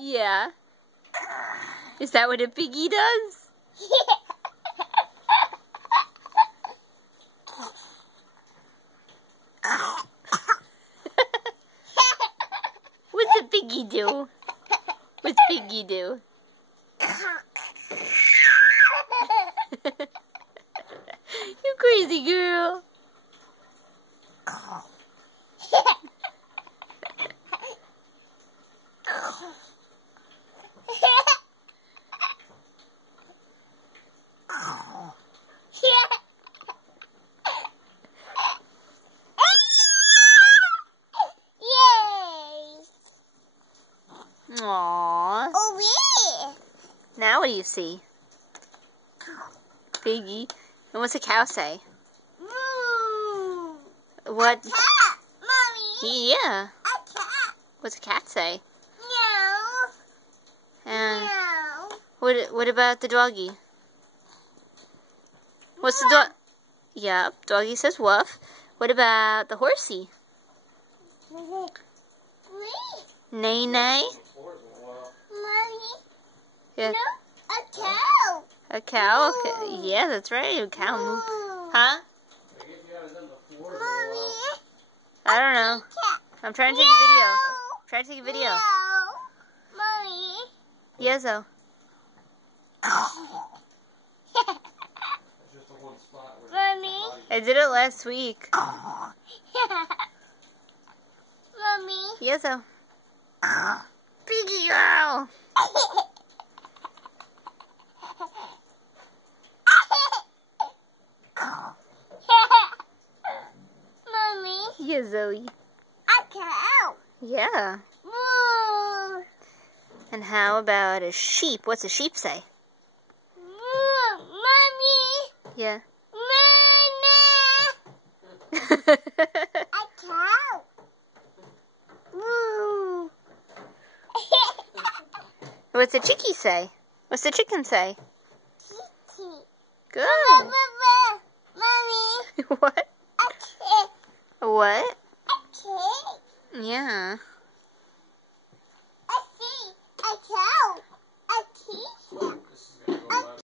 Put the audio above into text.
Yeah. Is that what a piggy does? What's a piggy do? What's piggy do? You crazy girl. Aww. Oh, yeah. Now what do you see? Piggy. And what's a cow say? Moo. What? Cat, Mommy. Yeah. A cat. What's a cat say? Meow. And Meow. what about the doggy? What's the dog? Yep, doggy says woof. What about the horsey? Neigh neigh? Mommy. Yeah. No, a cow. A cow? Moo. Okay. Yeah, that's right. A cow. Moo. Moo. Huh? Mommy. I don't know. Cat. I'm trying to take a video. Try to take a video. Meow. Mommy. Yezo. Mommy. I did it last week. Mommy. Yezo. Piggy girl. Mommy. Yeah, Zoe. A cow. Yeah. Moo. And how about a sheep? What's a sheep say? Moo. Mommy. Yeah. Mama. A cow. Moo. What's a chickie say? What's the chicken say? Kitty. Good. Mommy. What? A kid. What? A kid. Yeah.